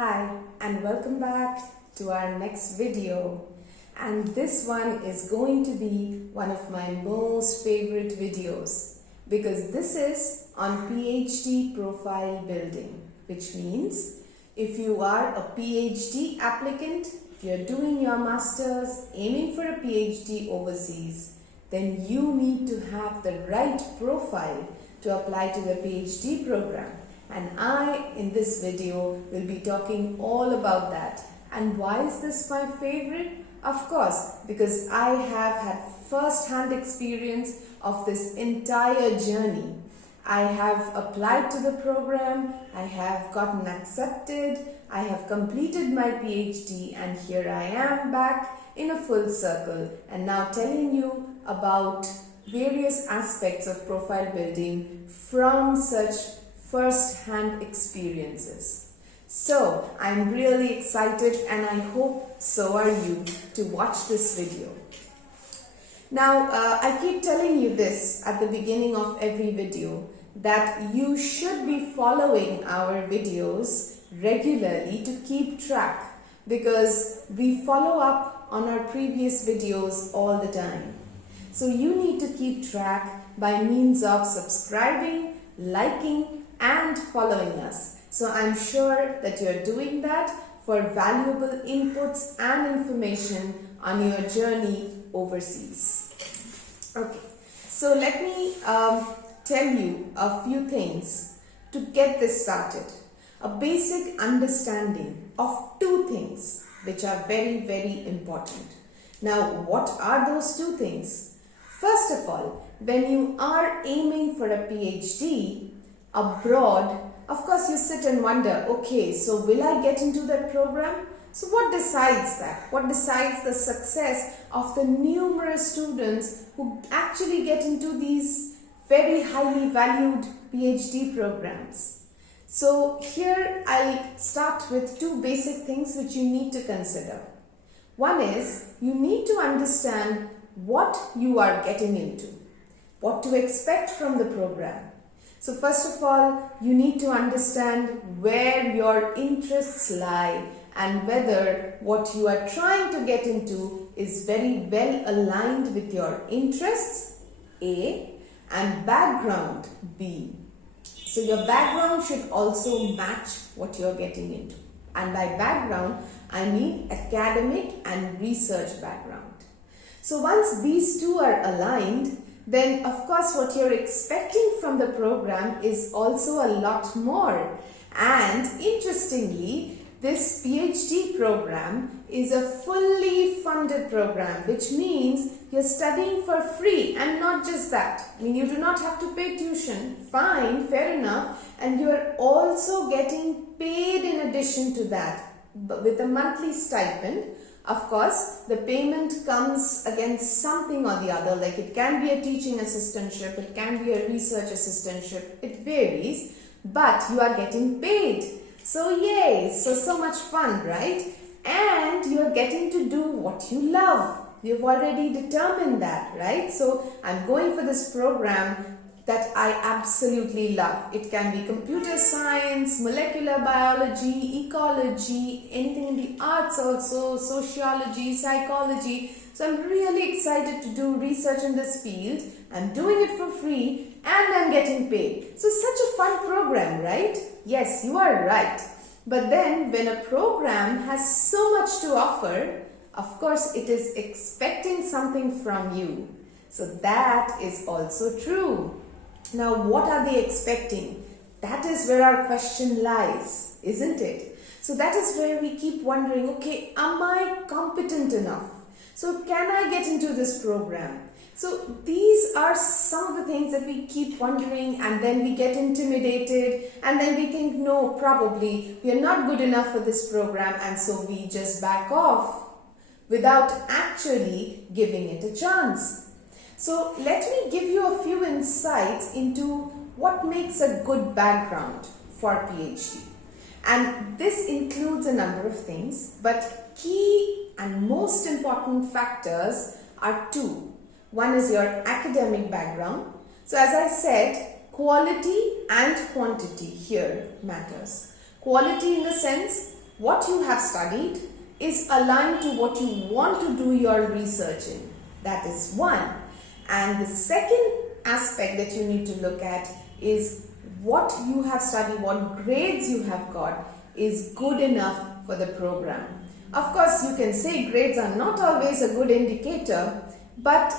Hi and welcome back to our next video, and this one is going to be one of my most favorite videos because this is on PhD profile building, which means if you are a PhD applicant, if you're doing your masters, aiming for a PhD overseas, then you need to have the right profile to apply to the PhD program. And I, in this video, will be talking all about that. And why is this my favorite? Of course, because I have had first-hand experience of this entire journey. I have applied to the program, I have gotten accepted, I have completed my PhD, and here I am back in a full circle and now telling you about various aspects of profile building from such first-hand experiences. So I'm really excited, and I hope so are you, to watch this video. Now I keep telling you this at the beginning of every video, that you should be following our videos regularly to keep track, because we follow up on our previous videos all the time. So you need to keep track by means of subscribing, liking, and following us. So I'm sure that you're doing that for valuable inputs and information on your journey overseas. Okay, so let me tell you a few things to get this started. A basic understanding of two things which are very, very important. Now, what are those two things? First of all, when you are aiming for a PhD abroad, of course you sit and wonder, okay, so will I get into that program? So what decides that? What decides the success of the numerous students who actually get into these very highly valued PhD programs? So here I'll start with two basic things which you need to consider. One is, you need to understand what you are getting into, what to expect from the program. So first of all, you need to understand where your interests lie and whether what you are trying to get into is very well aligned with your interests, A, and background, B. So your background should also match what you are getting into. And by background, I mean academic and research background. So once these two are aligned, then of course what you're expecting from the program is also a lot more. And interestingly, this PhD program is a fully funded program, which means you're studying for free. And not just that, I mean, you do not have to pay tuition, fine, fair enough, and you're also getting paid in addition to that, but with a monthly stipend. Of course, the payment comes against something or the other, like it can be a teaching assistantship, it can be a research assistantship, it varies, but you are getting paid. So yay, so much fun, right? And you are getting to do what you love. You've already determined that, right? So I'm going for this program that I absolutely love. It can be computer science, molecular biology, ecology, anything in the arts also, sociology, psychology. So I'm really excited to do research in this field. I'm doing it for free and I'm getting paid. So such a fun program, right? Yes, you are right. But then when a program has so much to offer, of course it is expecting something from you. So that is also true. Now, what are they expecting? That is where our question lies, isn't it? So that is where we keep wondering, okay, am I competent enough? So can I get into this program? So these are some of the things that we keep wondering, and then we get intimidated, and then we think, no, probably we are not good enough for this program, and so we just back off without actually giving it a chance. So let me give you a few insights into what makes a good background for PhD. And this includes a number of things, but key and most important factors are two. One is your academic background. So as I said, quality and quantity here matters. Quality in the sense what you have studied is aligned to what you want to do your research in. That is one. And the second aspect that you need to look at is what you have studied, what grades you have got is good enough for the program. Of course, you can say grades are not always a good indicator, but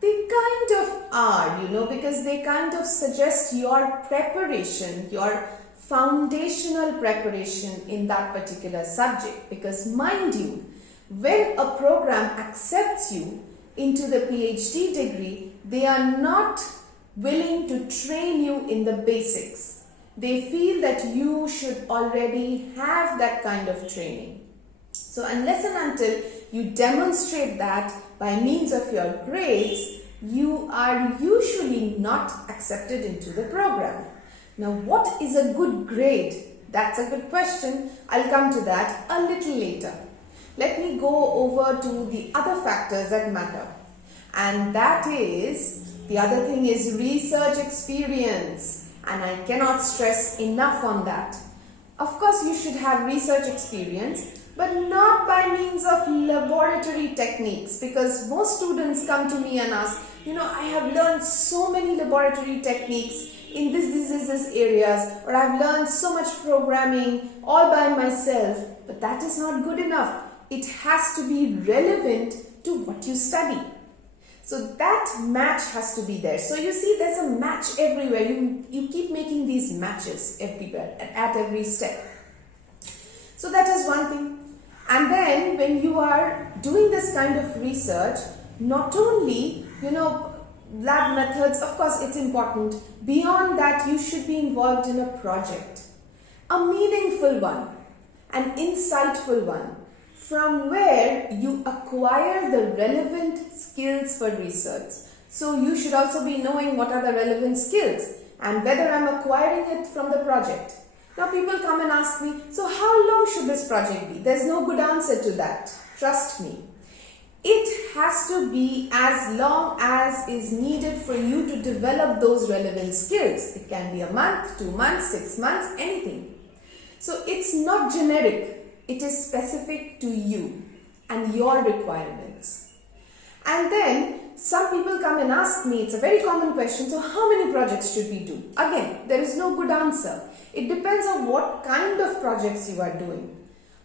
they kind of are, because they kind of suggest your preparation, your foundational preparation in that particular subject. Because mind you, when a program accepts you into the PhD degree, they are not willing to train you in the basics. They feel that you should already have that kind of training. So unless and until you demonstrate that by means of your grades, you are usually not accepted into the program. Now, what is a good grade? That's a good question. I'll come to that a little later. Let me go over to the other factors that matter. And that is, the other thing is research experience. And I cannot stress enough on that. Of course, you should have research experience, but not by means of laboratory techniques, because most students come to me and ask, I have learned so many laboratory techniques in this areas, or I've learned so much programming all by myself, but that is not good enough. It has to be relevant to what you study. So that match has to be there. So you see, there's a match everywhere. You keep making these matches everywhere, at every step. So that is one thing. And then when you are doing this kind of research, not only, lab methods, of course it's important. Beyond that, you should be involved in a project. A meaningful one, an insightful one, from where you acquire the relevant skills for research. So you should also be knowing what are the relevant skills and whether I'm acquiring it from the project. Now people come and ask me, so how long should this project be? There's no good answer to that. Trust me. It has to be as long as is needed for you to develop those relevant skills. It can be a month, 2 months, 6 months, anything. So it's not generic. It is specific to you and your requirements. And then some people come and ask me, it's a very common question, so how many projects should we do? Again, there is no good answer. It depends on what kind of projects you are doing.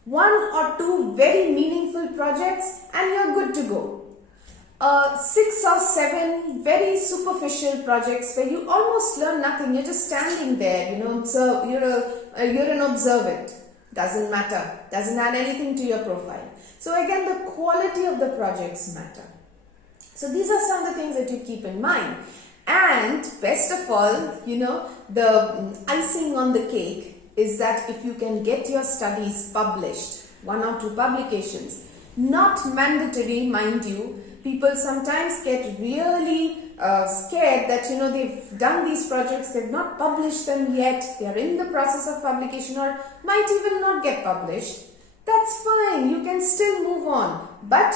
1 or 2 very meaningful projects and you're good to go. 6 or 7 very superficial projects where you almost learn nothing. You're just standing there, you're an observant. Doesn't matter. Doesn't add anything to your profile. So again, the quality of the projects matter. So these are some of the things that you keep in mind. And best of all, the icing on the cake is that if you can get your studies published, 1 or 2 publications, not mandatory, mind you. People sometimes get really scared that, they've done these projects, they've not published them yet, they are in the process of publication or might even not get published. That's fine, you can still move on. But,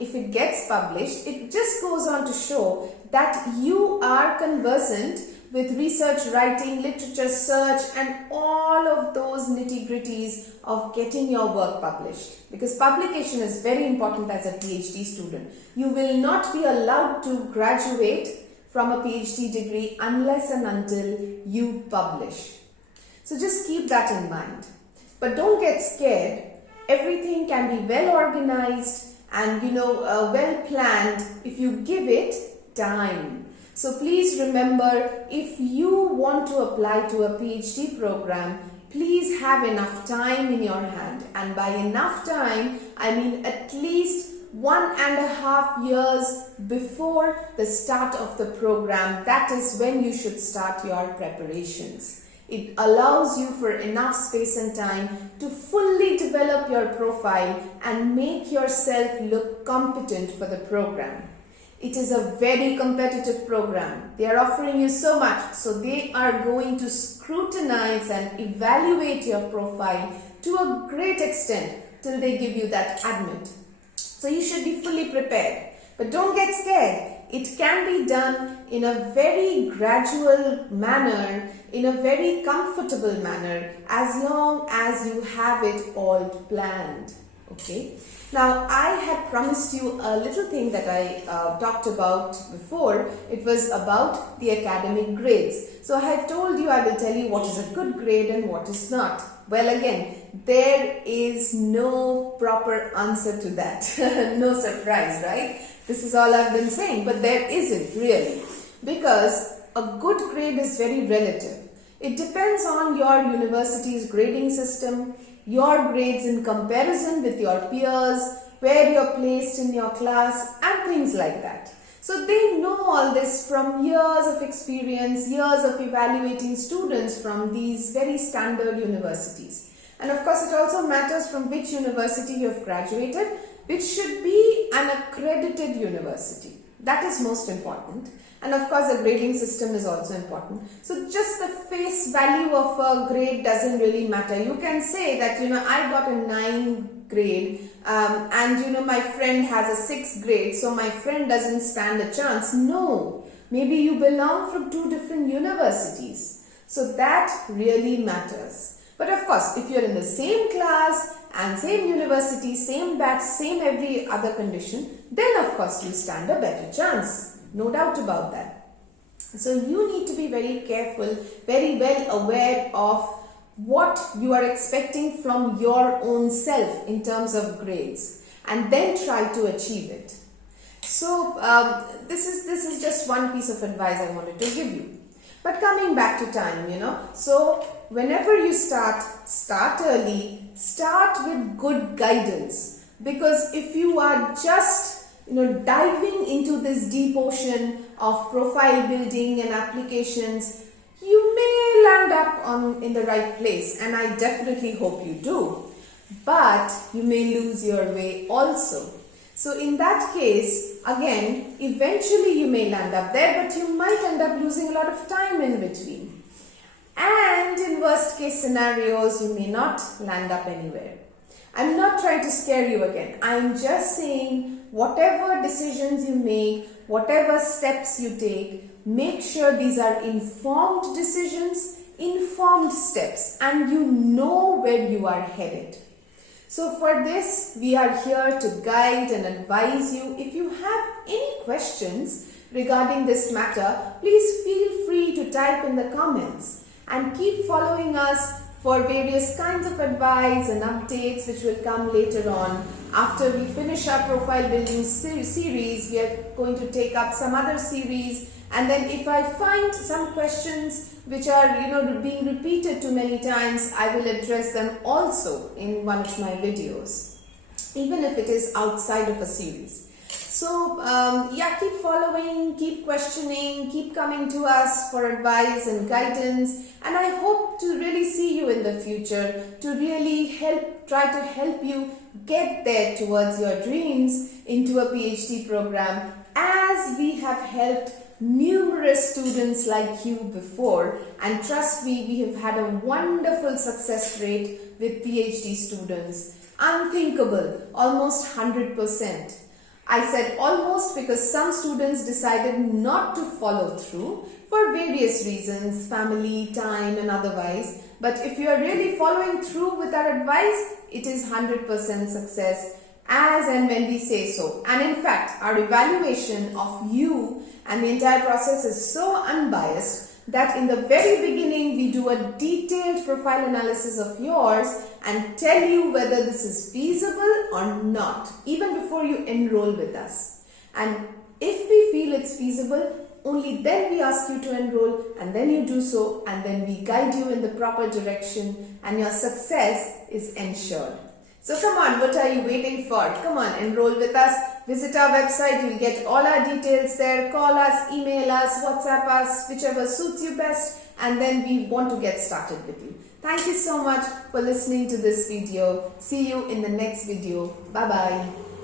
if it gets published, it just goes on to show that you are conversant with research writing, literature search and all of those nitty-gritties of getting your work published. Because publication is very important as a PhD student. You will not be allowed to graduate from a PhD degree unless and until you publish. So just keep that in mind. But don't get scared. Everything can be well organized and well planned if you give it time. So please remember, if you want to apply to a PhD program, please have enough time in your hand. And by enough time, I mean at least 1.5 years before the start of the program. That is when you should start your preparations. It allows you for enough space and time to fully develop your profile and make yourself look competent for the program. It is a very competitive program. They are offering you so much, so they are going to scrutinize and evaluate your profile to a great extent till they give you that admit. So you should be fully prepared. But don't get scared. It can be done in a very gradual manner in a very comfortable manner as long as you have it all planned. Okay. Now, I had promised you a little thing that I talked about before. It was about the academic grades. So, I had told you I will tell you what is a good grade and what is not. Well, again, there is no proper answer to that. No surprise, right? This is all I've been saying, but there isn't really, because a good grade is very relative. It depends on your university's grading system, your grades in comparison with your peers, where you're placed in your class, and things like that. So they know all this from years of experience, years of evaluating students from these very standard universities. And of course, it also matters from which university you have graduated, which should be an accredited university. That is most important. And of course, the grading system is also important. So just the face value of a grade doesn't really matter. You can say that, I got a 9 grade and, my friend has a 6th grade, so my friend doesn't stand a chance. No, maybe you belong from 2 different universities. So that really matters. But of course, if you're in the same class and same university, same batch, same every other condition, then of course you stand a better chance. No doubt about that. So you need to be very careful, very well aware of what you are expecting from your own self in terms of grades, and then try to achieve it. So this is just one piece of advice I wanted to give you. But coming back to time, so whenever you start early, start with good guidance, because if you are just diving into this deep ocean of profile building and applications, you may land up in the right place, and I definitely hope you do. But you may lose your way also. So in that case, again, eventually you may land up there, but you might end up losing a lot of time in between. And in worst case scenarios, you may not land up anywhere. I'm not trying to scare you again. I'm just saying, whatever decisions you make, whatever steps you take, make sure these are informed decisions, informed steps, and you know where you are headed. So for this, we are here to guide and advise you. If you have any questions regarding this matter, please feel free to type in the comments, and keep following us for various kinds of advice and updates which will come later on. After we finish our profile building series, we are going to take up some other series, and then if I find some questions which are being repeated too many times, I will address them also in one of my videos, even if it is outside of a series. So keep following, keep questioning, keep coming to us for advice and guidance, and I hope to really see you in the future to really try to help you get there towards your dreams into a PhD program, as we have helped numerous students like you before, and trust me, we have had a wonderful success rate with PhD students, unthinkable, almost 100%. I said almost because some students decided not to follow through for various reasons, family, time and otherwise. But if you are really following through with our advice, it is 100% success as and when we say so. And in fact, our evaluation of you and the entire process is so unbiased that in the very beginning we do a detailed profile analysis of yours and tell you whether this is feasible or not, even before you enroll with us. And if we feel it's feasible, only then we ask you to enroll, and then you do so, and then we guide you in the proper direction, and your success is ensured. So come on, what are you waiting for? Come on, enroll with us. Visit our website, you'll get all our details there. Call us, email us, WhatsApp us, whichever suits you best, and then we want to get started with you. Thank you so much for listening to this video. See you in the next video. Bye-bye.